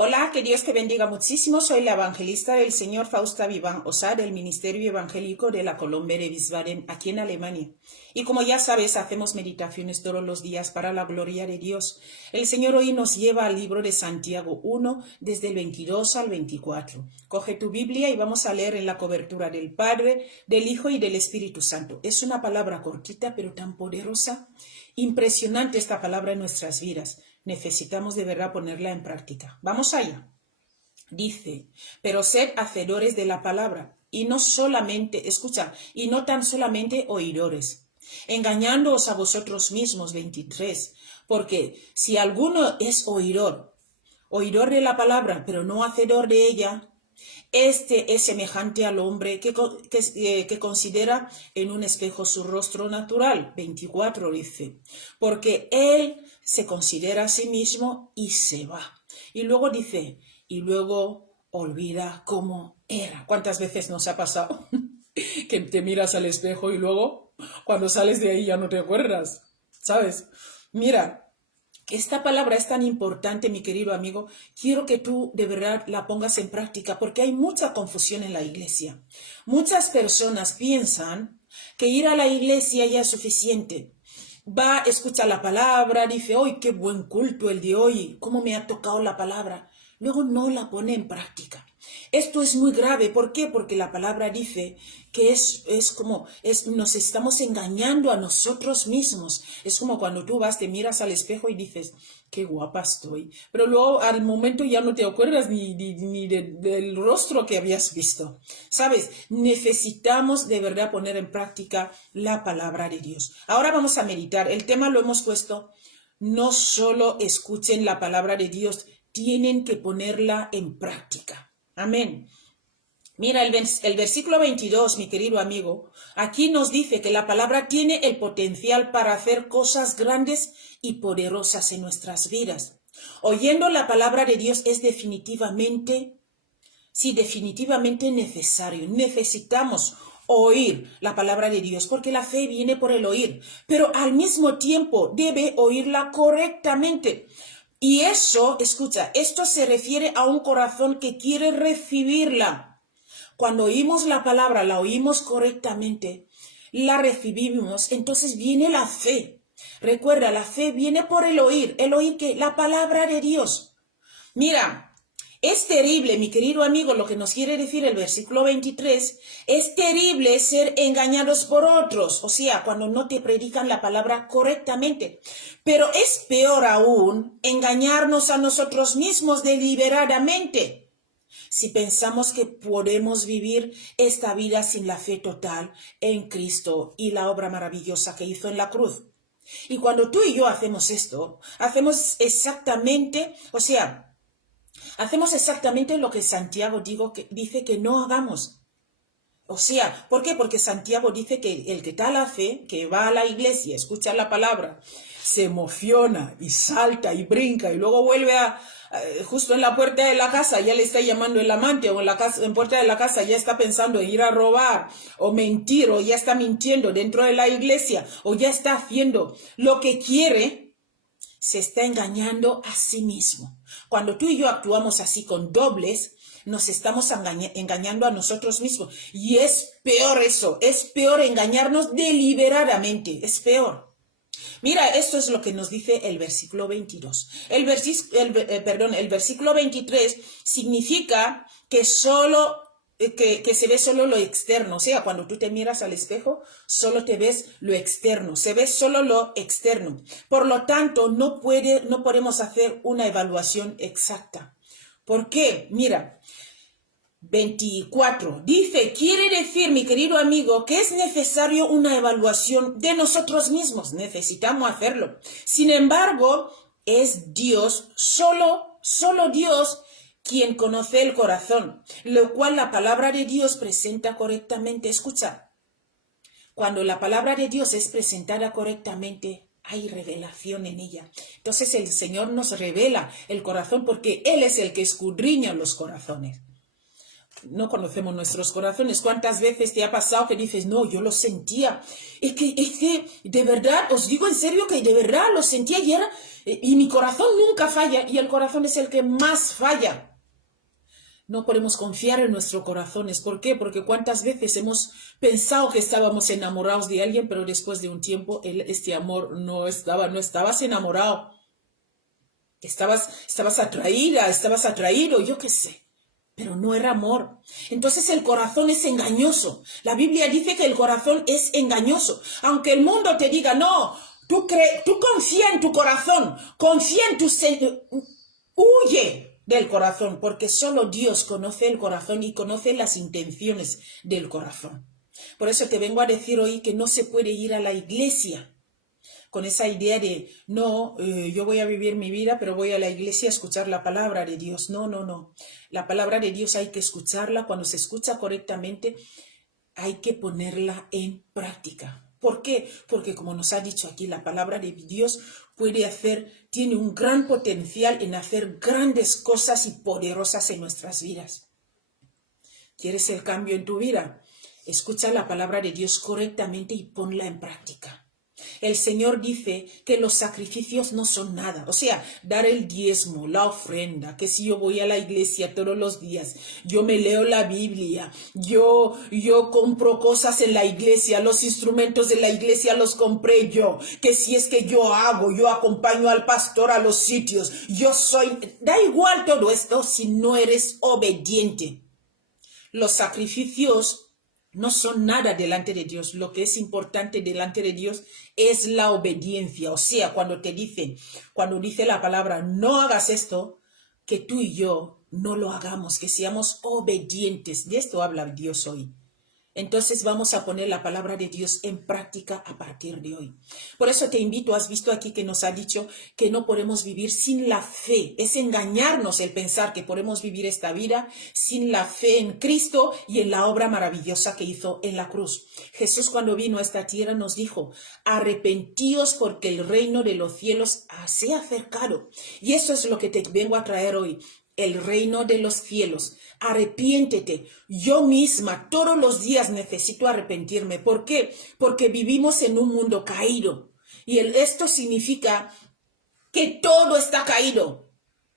Hola, que Dios te bendiga muchísimo. Soy la evangelista del Señor Fausta Vivan Osá del Ministerio Evangélico de la Colombia de Wiesbaden, aquí en Alemania. Y como ya sabes, hacemos meditaciones todos los días para la gloria de Dios. El Señor hoy nos lleva al libro de Santiago 1, desde el 22 al 24. Coge tu Biblia y vamos a leer en la cobertura del Padre, del Hijo y del Espíritu Santo. Es una palabra cortita, pero tan poderosa. Impresionante esta palabra en nuestras vidas. Necesitamos de verdad ponerla en práctica. Vamos allá. Dice, pero sed hacedores de la palabra, y no solamente, escucha, y no tan solamente oidores, engañándoos a vosotros mismos, 23, porque si alguno es oidor de la palabra, pero no hacedor de ella, este es semejante al hombre que considera en un espejo su rostro natural. 24 dice, porque él se considera a sí mismo y se va. Y luego dice, y luego olvida cómo era. ¿Cuántas veces nos ha pasado que te miras al espejo y luego cuando sales de ahí ya no te acuerdas? ¿Sabes? Mira. Esta palabra es tan importante, mi querido amigo. Quiero que tú de verdad la pongas en práctica porque hay mucha confusión en la iglesia. Muchas personas piensan que ir a la iglesia ya es suficiente. Va, escucha la palabra, dice, ¡ay, qué buen culto el de hoy! ¿Cómo me ha tocado la palabra? Luego no la pone en práctica. Esto es muy grave. ¿Por qué? Porque la palabra dice que nos estamos engañando a nosotros mismos. Es como cuando tú vas, te miras al espejo y dices, qué guapa estoy. Pero luego al momento ya no te acuerdas ni del rostro que habías visto. ¿Sabes? Necesitamos de verdad poner en práctica la palabra de Dios. Ahora vamos a meditar. El tema lo hemos puesto, no solo escuchen la palabra de Dios, tienen que ponerla en práctica. Amén. Mira, el versículo 22, mi querido amigo, aquí nos dice que la palabra tiene el potencial para hacer cosas grandes y poderosas en nuestras vidas. Oyendo la palabra de Dios es definitivamente necesario. Necesitamos oír la palabra de Dios, porque la fe viene por el oír, pero al mismo tiempo debe oírla correctamente. Y eso, escucha, esto se refiere a un corazón que quiere recibirla. Cuando oímos la palabra, la oímos correctamente, la recibimos, entonces viene la fe. Recuerda, la fe viene por el oír que la palabra de Dios. Mira, es terrible, mi querido amigo, lo que nos quiere decir el versículo 23, es terrible ser engañados por otros, o sea, cuando no te predican la palabra correctamente. Pero es peor aún engañarnos a nosotros mismos deliberadamente. Si pensamos que podemos vivir esta vida sin la fe total en Cristo y la obra maravillosa que hizo en la cruz. Y cuando tú y yo hacemos esto, hacemos exactamente lo que Santiago dice que no hagamos. O sea, ¿por qué? Porque Santiago dice que el que tal hace, que va a la iglesia, escucha la palabra, se emociona y salta y brinca y luego vuelve justo en la puerta de la casa ya le está llamando el amante, o en puerta de la casa ya está pensando en ir a robar o mentir, o ya está mintiendo dentro de la iglesia, o ya está haciendo lo que quiere, se está engañando a sí mismo. Cuando tú y yo actuamos así con dobles, nos estamos engañando a nosotros mismos. Y es peor eso, es peor engañarnos deliberadamente, es peor. Mira, esto es lo que nos dice el versículo 22. El versículo 23 significa que que se ve solo lo externo. O sea, cuando tú te miras al espejo, solo te ves lo externo, se ve solo lo externo. Por lo tanto, no podemos hacer una evaluación exacta. ¿Por qué? Mira, 24 dice, quiere decir, mi querido amigo, que es necesario una evaluación de nosotros mismos. Necesitamos hacerlo. Sin embargo, es Dios, solo Dios, quien conoce el corazón, lo cual la palabra de Dios presenta correctamente. Escucha, cuando la palabra de Dios es presentada correctamente, hay revelación en ella. Entonces el Señor nos revela el corazón porque Él es el que escudriña los corazones. no conocemos nuestros corazones. ¿Cuántas veces te ha pasado que dices, no, yo lo sentía? Es que, de verdad, os digo en serio que de verdad lo sentía y mi corazón nunca falla, y el corazón es el que más falla. No podemos confiar en nuestros corazones. ¿Por qué? Porque cuántas veces hemos pensado que estábamos enamorados de alguien, pero después de un tiempo este amor no estabas enamorado. Estabas atraído, yo qué sé. Pero no era amor. Entonces el corazón es engañoso. La Biblia dice que el corazón es engañoso. Aunque el mundo te diga, no, tú confía en tu corazón, confía en huye del corazón, porque solo Dios conoce el corazón y conoce las intenciones del corazón. Por eso te vengo a decir hoy que no se puede ir a la iglesia con esa idea de, no, yo voy a vivir mi vida, pero voy a la iglesia a escuchar la palabra de Dios. No, no, no. La palabra de Dios hay que escucharla. Cuando se escucha correctamente, hay que ponerla en práctica. ¿Por qué? Porque como nos ha dicho aquí, la palabra de Dios tiene un gran potencial en hacer grandes cosas y poderosas en nuestras vidas. ¿Quieres el cambio en tu vida? Escucha la palabra de Dios correctamente y ponla en práctica. El Señor dice que los sacrificios no son nada. O sea, dar el diezmo, la ofrenda, que si yo voy a la iglesia todos los días, yo me leo la Biblia, yo compro cosas en la iglesia, los instrumentos de la iglesia los compré yo, que si es que yo acompaño al pastor a los sitios, da igual todo esto si no eres obediente. Los sacrificios no son nada delante de Dios. Lo que es importante delante de Dios es la obediencia. O sea, cuando dice la palabra, no hagas esto, que tú y yo no lo hagamos, que seamos obedientes. De esto habla Dios hoy. Entonces vamos a poner la palabra de Dios en práctica a partir de hoy. Por eso te invito, has visto aquí que nos ha dicho que no podemos vivir sin la fe. Es engañarnos el pensar que podemos vivir esta vida sin la fe en Cristo y en la obra maravillosa que hizo en la cruz. Jesús cuando vino a esta tierra nos dijo, arrepentíos porque el reino de los cielos se ha acercado. Y eso es lo que te vengo a traer hoy. El reino de los cielos. Arrepiéntete. Yo misma todos los días necesito arrepentirme. ¿Por qué? Porque vivimos en un mundo caído. Y esto significa que todo está caído.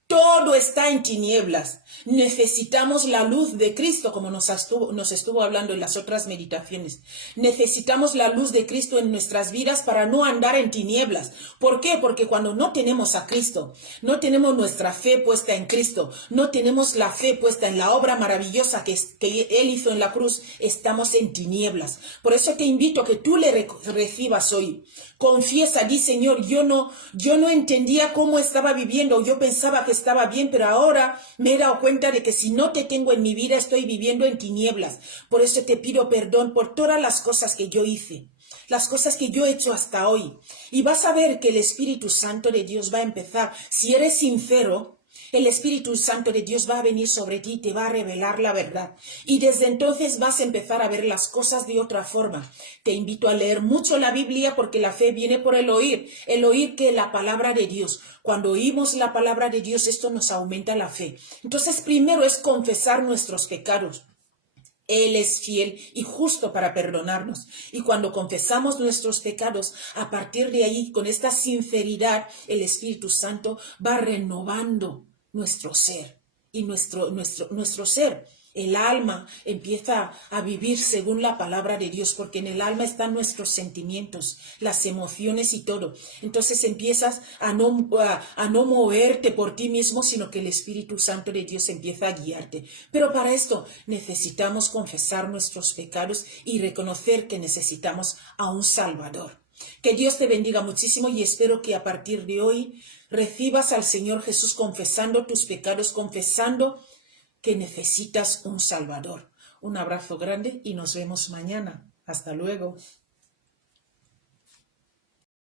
Todo está en tinieblas. Necesitamos la luz de Cristo, como nos estuvo hablando en las otras meditaciones. Necesitamos la luz de Cristo en nuestras vidas para no andar en tinieblas. ¿Por qué? Porque cuando no tenemos a Cristo, no tenemos nuestra fe puesta en Cristo, no tenemos la fe puesta en la obra maravillosa que Él hizo en la cruz, estamos en tinieblas. Por eso te invito a que tú le recibas hoy. Confiesa, di Señor, yo no entendía cómo estaba viviendo, yo pensaba que estaba bien, pero ahora me he dado cuenta de que si no te tengo en mi vida estoy viviendo en tinieblas. Por eso te pido perdón por todas las cosas que yo hice, las cosas que yo he hecho hasta hoy. Y vas a ver que el Espíritu Santo de Dios va a empezar, si eres sincero, el Espíritu Santo de Dios va a venir sobre ti y te va a revelar la verdad. Y desde entonces vas a empezar a ver las cosas de otra forma. Te invito a leer mucho la Biblia porque la fe viene por el oír que la palabra de Dios. Cuando oímos la palabra de Dios, esto nos aumenta la fe. Entonces, primero es confesar nuestros pecados. Él es fiel y justo para perdonarnos. Y cuando confesamos nuestros pecados, a partir de ahí, con esta sinceridad, el Espíritu Santo va renovando nuestro ser. Y nuestro ser, el alma, empieza a vivir según la palabra de Dios, porque en el alma están nuestros sentimientos, las emociones y todo. Entonces empiezas a no moverte por ti mismo, sino que el Espíritu Santo de Dios empieza a guiarte. Pero para esto necesitamos confesar nuestros pecados y reconocer que necesitamos a un Salvador. Que Dios te bendiga muchísimo y espero que a partir de hoy recibas al Señor Jesús confesando tus pecados, confesando que necesitas un Salvador. Un abrazo grande y nos vemos mañana. Hasta luego.